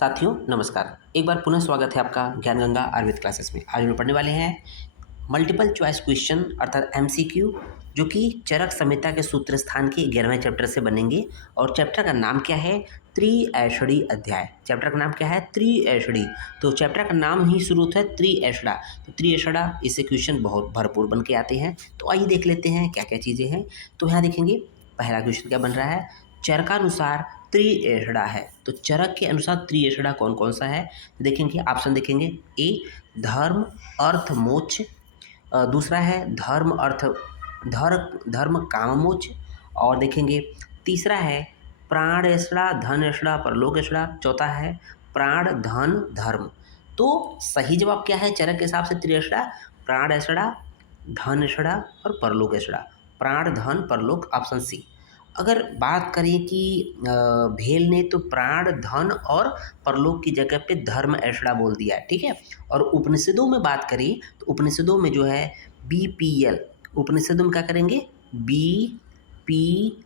साथियों नमस्कार। एक बार पुनः स्वागत है आपका ज्ञान गंगा आयुर्वेद क्लासेस में। आज हम पढ़ने वाले हैं मल्टीपल चॉइस क्वेश्चन अर्थात एमसीक्यू, जो कि चरक संहिता के सूत्र स्थान के 11वें चैप्टर से बनेंगे। और चैप्टर का नाम क्या है? त्रिऐषणी अध्याय। चैप्टर का नाम क्या है? त्रिऐषणी। तो चैप्टर का नाम ही शुरू होता है त्रिऐषणा। तो त्रिऐषणा, इससे क्वेश्चन बहुत भरपूर बन के आते हैं। तो आइए देख लेते हैं क्या क्या चीज़ें हैं। तो यहाँ देखेंगे पहला क्वेश्चन क्या बन रहा है। चरकानुसार त्रिऐषणा है, तो चरक के अनुसार त्रिऐषणा कौन कौन सा है? देखेंगे ऑप्शन देखेंगे। ए धर्म अर्थ मोक्ष, दूसरा है धर्म काम मोक्ष, और देखेंगे तीसरा है प्राण ऐषणा धन ऐषणा परलोक ऐषणा, चौथा है प्राण धन धर्म। तो सही जवाब क्या है चरक के हिसाब से त्रिऐषणा? प्राण ऐषणा, धन ऐषणा और परलोक ऐषणा। प्राण धन परलोक, ऑप्शन सी। अगर बात करें कि भेल ने तो प्राण धन और परलोक की जगह पे धर्म ऐषणा बोल दिया है, ठीक है। और उपनिषदों में बात करें तो उपनिषदों में जो है बीपीएल, उपनिषदों में क्या करेंगे? बीपीएल,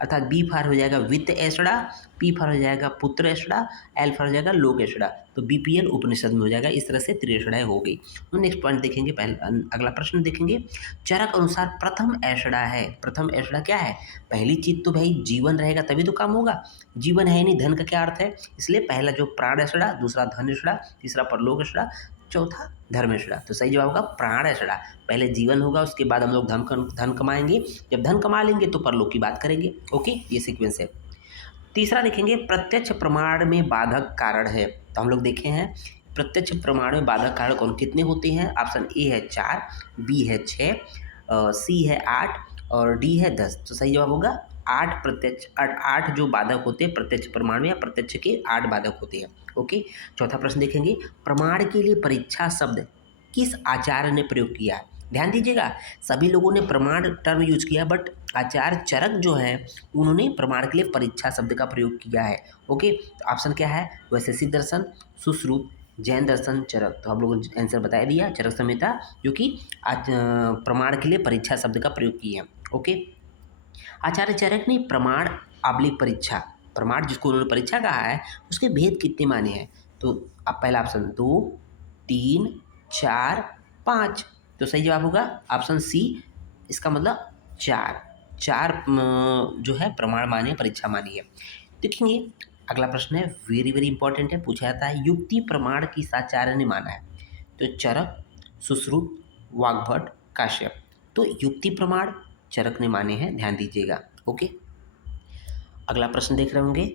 अर्थात बी फार हो जाएगा वित्त ऐषणा, पी फार हो जाएगा पुत्र ऐषणा, एल फार हो जाएगा लोक ऐषणा। तो बीपीएल उपनिषद में हो जाएगा। इस तरह से त्रिऐषणाएं हो गई। तो नेक्स्ट पॉइंट देखेंगे, अगला प्रश्न देखेंगे। चरक अनुसार प्रथम ऐषणा है। प्रथम ऐषणा क्या है? पहली चीज तो भाई जीवन रहेगा तभी तो काम होगा। जीवन है नहीं, धन का क्या अर्थ है? इसलिए पहला जो प्राण ऐषणा, दूसरा धन ऐषणा, तीसरा परलोक ऐषणा, चौथा धर्मेश्वरा। तो सही जवाब होगा प्राण ऐषणा। पहले जीवन होगा, उसके बाद हम लोग धन कमाएंगे। जब धन कमा लेंगे तो परलोक की बात करेंगे। ओके, ये सीक्वेंस है। तीसरा देखेंगे प्रत्यक्ष प्रमाण में बाधक कारण है। तो हम लोग देखे हैं प्रत्यक्ष प्रमाण में बाधक कारण कौन कितने होते हैं। ऑप्शन ए है 4, बी है 6, सी है 8 और डी है 10। तो सही जवाब होगा 8 प्रत्यक्ष, 8 जो बाधक होते हैं प्रत्यक्ष प्रमाण में, या प्रत्यक्ष के 8 बाधक होते हैं। ओके, चौथा प्रश्न देखेंगे। प्रमाण के लिए परीक्षा शब्द किस आचार्य ने प्रयोग किया है? ध्यान दीजिएगा, सभी लोगों ने प्रमाण टर्म यूज किया, बट आचार्य चरक जो है उन्होंने प्रमाण के लिए परीक्षा शब्द का प्रयोग किया है। ओके, तो ऑप्शन क्या है? वैशेषिक दर्शन, सुश्रुत, जैन दर्शन, चरक। तो हम लोगों ने आंसर बता दिया, चरक संहिता, जो कि प्रमाण के लिए परीक्षा शब्द का प्रयोग किया है। ओके, आचार्य चरक ने प्रमाण आबलिक परीक्षा, प्रमाण जिसको उन्होंने परीक्षा कहा है, उसके भेद कितने माने हैं? तो अब पहला ऑप्शन 2, 3, 4, 5। तो सही जवाब होगा ऑप्शन सी। इसका मतलब 4 जो है प्रमाण माने, परीक्षा मानी है। देखेंगे अगला प्रश्न है, वेरी वेरी इंपॉर्टेंट है, पूछा जाता है युक्ति प्रमाण किस आचार्य ने माना है? तो चरक, सुश्रुत, वाग्भट, काश्यप। तो युक्ति प्रमाण चरक ने माने हैं, ध्यान दीजिएगा। ओके, अगला प्रश्न देख रहे होंगे,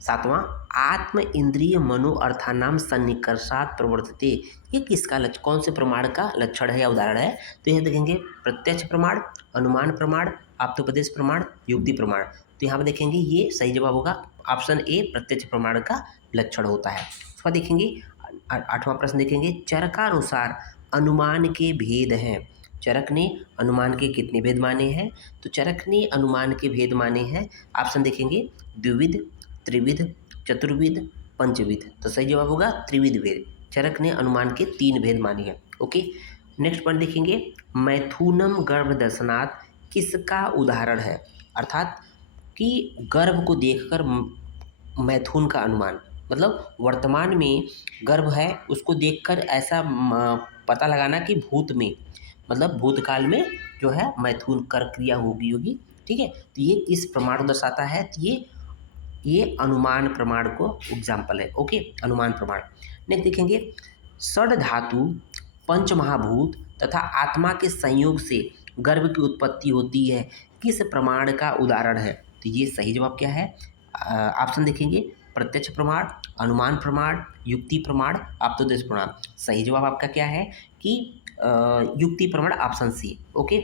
7वां। आत्म इंद्रिय मनो अर्थानाम सन्निकर्षात् प्रवर्तते, ये किसका लक्षण, कौन से प्रमाण का लक्षण है या उदाहरण है? तो यह देखेंगे प्रत्यक्ष प्रमाण, अनुमान प्रमाण, आप्तोपदेश प्रमाण, युक्ति प्रमाण। तो यहाँ पर देखेंगे ये सही जवाब होगा ऑप्शन ए, प्रत्यक्ष प्रमाण का लक्षण होता है। उसका देखेंगे 8वां प्रश्न देखेंगे। चरकानुसार अनुमान के भेद हैं। चरक ने अनुमान के कितने भेद माने हैं? तो चरक ने अनुमान के भेद माने हैं, ऑप्शन देखेंगे द्विविध, त्रिविध, चतुर्विध, पंचविध। तो सही जवाब होगा त्रिविध भेद। चरक ने अनुमान के 3 भेद माने हैं। ओके, नेक्स्ट पॉइंट देखेंगे। मैथुनम गर्भ दर्शनात् किसका उदाहरण है? अर्थात कि गर्भ को देखकर मैथुन का अनुमान, मतलब वर्तमान में गर्भ है उसको देखकर ऐसा पता लगाना कि भूत में, मतलब भूतकाल में जो है मैथुन कर क्रिया होगी। ठीक है, तो ये किस प्रमाण को दर्शाता है? तो ये अनुमान प्रमाण को एग्जाम्पल है। ओके, अनुमान प्रमाण। नेक्स्ट देखेंगे, षड धातु, पंच महाभूत तथा आत्मा के संयोग से गर्भ की उत्पत्ति होती है, किस प्रमाण का उदाहरण है? तो ये सही जवाब क्या है? ऑप्शन देखेंगे प्रत्यक्ष प्रमाण, अनुमान प्रमाण, युक्ति प्रमाण, आप्तोपदेश प्रमाण। सही जवाब आपका क्या है कि युक्ति प्रमाण, option C. Okay,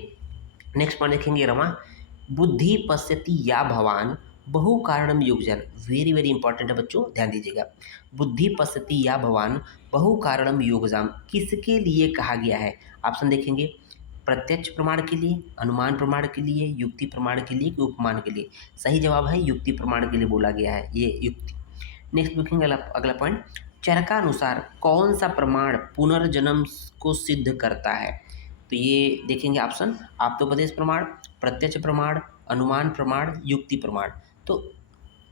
next point देखेंगे रमा। बुद्धि पश्यति या भवान बहु कारणम योगजन, वेरी वेरी इंपॉर्टेंट है बच्चों, ध्यान दीजिएगा। बुद्धि पश्यति या भवान बहु कारणम योगजाम किसके लिए कहा गया है? ऑप्शन देखेंगे प्रत्यक्ष प्रमाण के लिए, अनुमान प्रमाण के लिए, युक्ति प्रमाण के लिए कि उपमान के लिए? सही जवाब है युक्ति प्रमाण के लिए बोला गया है, ये युक्ति। नेक्स्ट देखेंगे अगला पॉइंट। चरकानुसार कौन सा प्रमाण पुनर्जन्म को सिद्ध करता है? तो ये देखेंगे ऑप्शन, आप्तोपदेश प्रमाण, प्रत्यक्ष प्रमाण, अनुमान प्रमाण, युक्ति प्रमाण। तो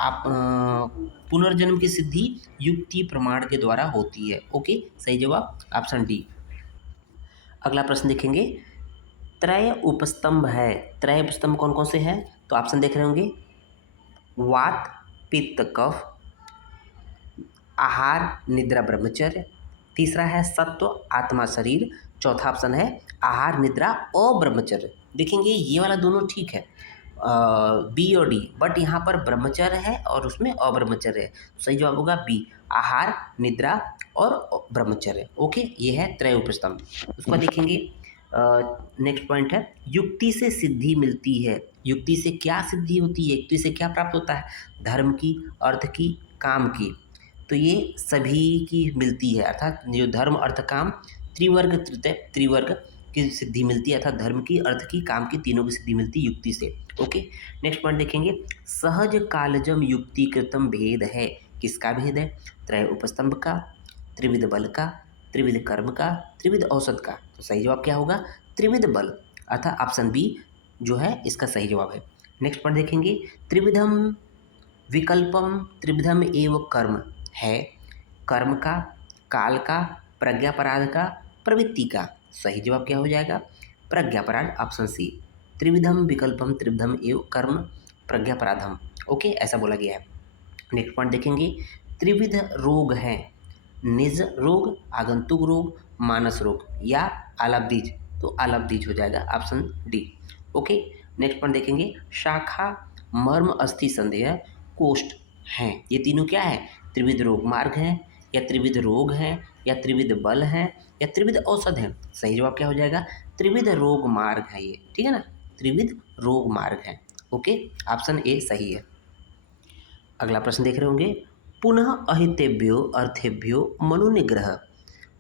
आप पुनर्जन्म की सिद्धि युक्ति प्रमाण के द्वारा होती है। ओके, सही जवाब ऑप्शन डी। अगला प्रश्न देखेंगे, त्रय उपस्तंभ है। त्रय उपस्तंभ कौन कौन से हैं? तो ऑप्शन देख रहे होंगे, वात पित्त कफ, आहार निद्रा ब्रह्मचर्य, तीसरा है सत्व आत्मा शरीर, चौथा ऑप्शन है आहार निद्रा और ब्रह्मचर्य। देखेंगे ये वाला दोनों ठीक है, बी और डी, बट यहाँ पर ब्रह्मचर्य है और उसमें अब्रह्मचर्य है। सही जवाब होगा बी, आहार निद्रा और ब्रह्मचर्य। ओके, ये है त्रय उपस्तंभ। उसका देखेंगे, नेक्स्ट पॉइंट है, युक्ति से सिद्धि मिलती है। युक्ति से क्या सिद्धि होती है? युक्ति से क्या प्राप्त होता है? धर्म की, अर्थ की, काम की। तो ये सभी की मिलती है, अर्थात जो धर्म अर्थ काम त्रिवर्ग त्रिवर्ग की सिद्धि मिलती है, अर्थात धर्म की, अर्थ की, काम की, तीनों की सिद्धि मिलती है युक्ति से। ओके, नेक्स्ट पॉइंट देखेंगे, सहज कालजम युक्ति कृतम भेद है। किसका भेद है? त्रय उपस्तंभ का, त्रिविध बल का, त्रिविध कर्म का, त्रिविध औसत का। तो सही जवाब क्या होगा? त्रिविध बल, अर्थात ऑप्शन बी जो है इसका सही जवाब है। नेक्स्ट पॉइंट देखेंगे, त्रिविधम विकल्पम त्रिविधम एव कर्म है। कर्म का, काल का, प्रज्ञापराध का, प्रवृत्ति का। सही जवाब क्या हो जाएगा? प्रज्ञापराध, ऑप्शन सी। त्रिविधम विकल्पम त्रिविधम एव कर्म प्रज्ञापराधम। ओके, ऐसा बोला गया है। नेक्स्ट पॉइंट देखेंगे, त्रिविध रोग है। निज रोग, आगंतुक रोग, मानस रोग या आलाब्दीज। तो आलाब्दीज हो जाएगा, option D. Okay, next point देखेंगे, शाखा, मर्म, अस्थि, संदेह, कोष्ठ हैं। ये तीनों क्या है? त्रिविध रोग मार्ग हैं, या त्रिविध रोग हैं, या त्रिविध बल हैं, या त्रिविध औषध हैं। सही जवाब क्या हो जाएगा? त्रिविध रोग मार्ग है ये, ठीक है ना, त्रिविध रोग मार्ग है। ओके, ऑप्शन ए सही है। अगला प्रश्न देख रहे होंगे, पुनः अहितेभ्यो अर्थेभ्यो मनोनिग्रह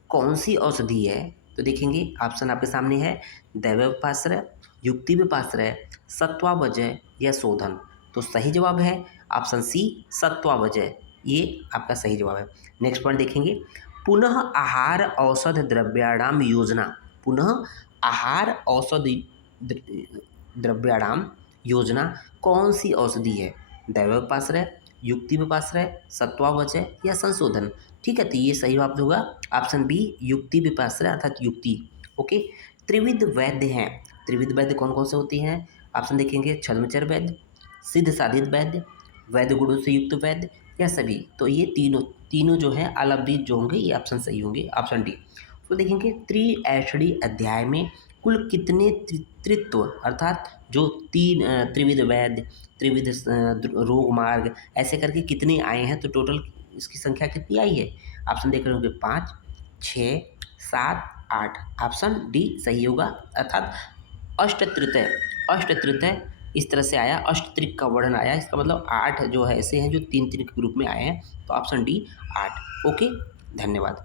कौन सी औषधि है? तो देखेंगे ऑप्शन आपके सामने है, दैव विपाश्रय, युक्ति विपाश्रय, सत्वावजय या शोधन। तो सही जवाब है ऑप्शन सी, सत्वावजय, ये आपका सही जवाब है। नेक्स्ट पॉइंट देखेंगे, पुनः आहार औषध द्रव्याणाम योजना। पुनः आहार औषधि द्रव्याणाम योजना कौन सी औषधि है? दैव विपाश्रय, युक्ति विपाश्रय, सत्वावचय या संशोधन। ठीक है, तो ये सही जवाब होगा ऑप्शन बी, युक्ति विपाश्रय अर्थात युक्ति। ओके, त्रिविध वैद्य हैं। त्रिविध वैद्य कौन कौन से होते हैं? ऑप्शन देखेंगे, छद्मचर वैद्य, सिद्ध साधित वैद्य, वैद्य गुणों से युक्त वैद्य या सभी। तो ये तीनों जो है आलाब्दीज जो होंगे ये ऑप्शन सही होंगे, ऑप्शन डी। तो देखेंगे, त्रिऐषणी अध्याय में कुल कितने त्रित्व अर्थात जो तीन त्रिविध वैद्य, त्रिविध रोग मार्ग ऐसे करके कितने आए हैं? तो टोटल इसकी संख्या कितनी आई है? ऑप्शन देख रहे होंगे 5, 6, 7, 8। ऑप्शन डी सही होगा, अर्थात अष्टत्रितय। अष्टत्रितय इस तरह से आया, अष्टत्रिक का वर्णन आया, इसका मतलब 8 जो है ऐसे हैं जो तीन तीन के ग्रुप में आए हैं। तो ऑप्शन डी 8। ओके, धन्यवाद।